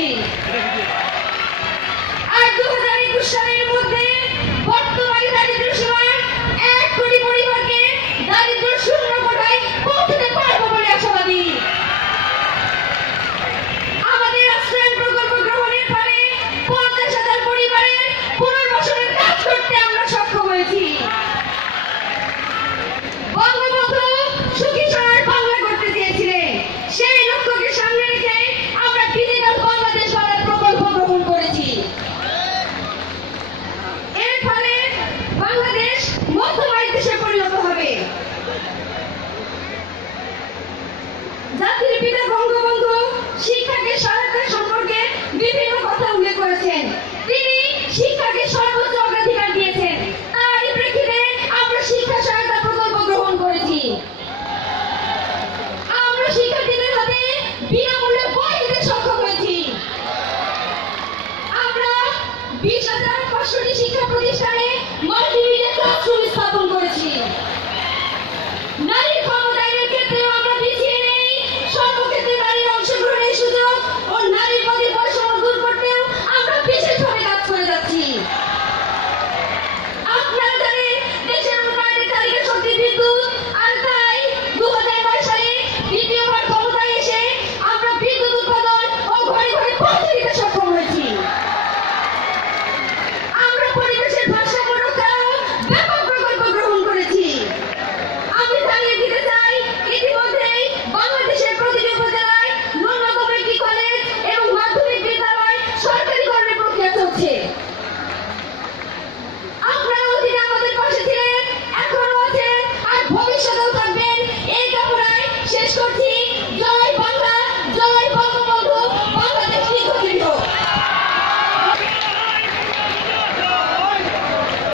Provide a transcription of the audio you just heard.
করেছি। আর 2021 সালের মধ্যে বর্তমানে দারিদ্র্য সীমা 1 কোটি পরিবারকে দারিদ্র্য শূন্য কোঠায় পৌঁছতে পারবো বলে আশাবাদী। আমাদের আশ্রয় প্রকল্প গ্রহণের ফলে 50,000 পরিবারের পুনর্বাসনের কাজ করতে আমরা সক্ষম হয়েছি। বঙ্গবন্ধু সুখী সোনার বাংলা করতে চেয়েছিলেন, সেই লক্ষ্যকে সামনে রেখে আমরা ডিজিটাল বাংলাদেশ গড়ার প্রকল্প গ্রহণ করেছি। এর ফলে বাংলাদেশ মধ্যম দেশে পরিণত হবে। জাতির পিতা বঙ্গবন্ধু শিক্ষাকে সহায়তা সম্পর্কে বিভিন্ন কথা উল্লেখ করেছেন। তিনি শিক্ষাকে সর্বোচ্চ অগ্রাধিকার দিয়েছেন। তারই প্রেক্ষিতে আমরা শিক্ষা সহায়তা প্রকল্প গ্রহণ করেছি। আমরা শিক্ষার্থীদের হাতে বিনামূল্যে বই দিতে সক্ষম হয়েছি। আমরা 20,500টি শিক্ষা প্রতিষ্ঠানে মাল্টিমিডিয়া ক্লাসরুম স্থাপন করেছি। নারীর ক্ষমতায়নের ক্ষেত্রেও আমরা পিছিয়ে নেই। সর্বক্ষেত্রে নারীর অংশগ্রহণের সুযোগ ও নারীর প্রতি বৈষম্য দূর করতেও আমরা বিশেষভাবে কাজ করে যাচ্ছি। আপনারা জানেন দেশের উন্নয়নের তালিকা শক্তি বিদ্যুৎ, আর তাই 2009 সালে দ্বিতীয়বার ক্ষমতায় এসে আমরা বিদ্যুৎ উৎপাদন ও ঘরে ঘরে পৌঁছে দিতে সক্ষম হয়েছি। আমরা পরিবেশের ভারসাম্য রক্ষায় ব্যাপক প্রকল্প গ্রহণ করেছি। আমি জানিয়ে দিতে চাই, ইতিমধ্যেই বাংলাদেশের প্রতিটি উপজেলায় ন্যূনতম একটি কলেজ এবং মাধ্যমিক বিদ্যালয় সরকারিকরণের প্রক্রিয়া চলছে। আপনারা অতীতে আমাদের পাশে ছিলেন, এখনো আছেন, আর ভবিষ্যতেও থাকবেন। এই কামনায় শেষ করছি।